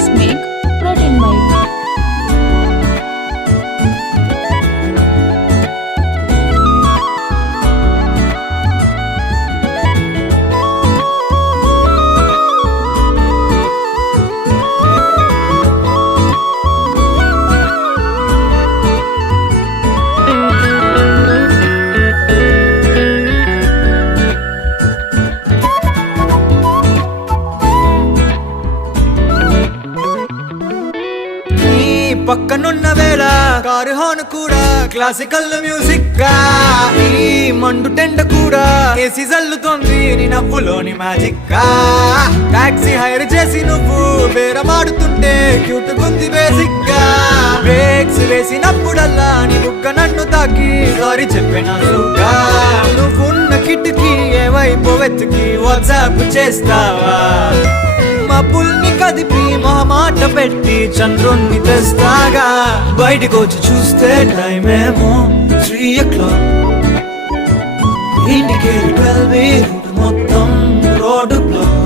Let's make protein bite. పక్కనున్న వేళ car horn కూడా క్లాసికల్ మ్యూజిక్ గా ఈ మండు టెండ కూడా ఏసీ జల్లుతోంది నీ నవ్వులోని మ్యాజిక్ గా టాక్సీ హైర్ చేసి నువ్వు బేరమాడుతుంటే క్యూట్ గుంది బేసిక్ గా బ్రేక్స్ వేసినప్పుడల్లా నీ బుగ్గ నన్ను తాకి సారీ చెప్పినగా నువ్వున్న కిటికీ ఏ వైపు వెతికి వాట్సాప్ చేస్తావా మబ్బుల్ని కదిపి మాట పెట్టి చంద్రుణ్ణి తెస్తాగా బయటకు వచ్చి చూస్తే టైం ఏమో 3 o'clock ఇంటికి 12 మొత్తం రోడ్డు బ్లాక్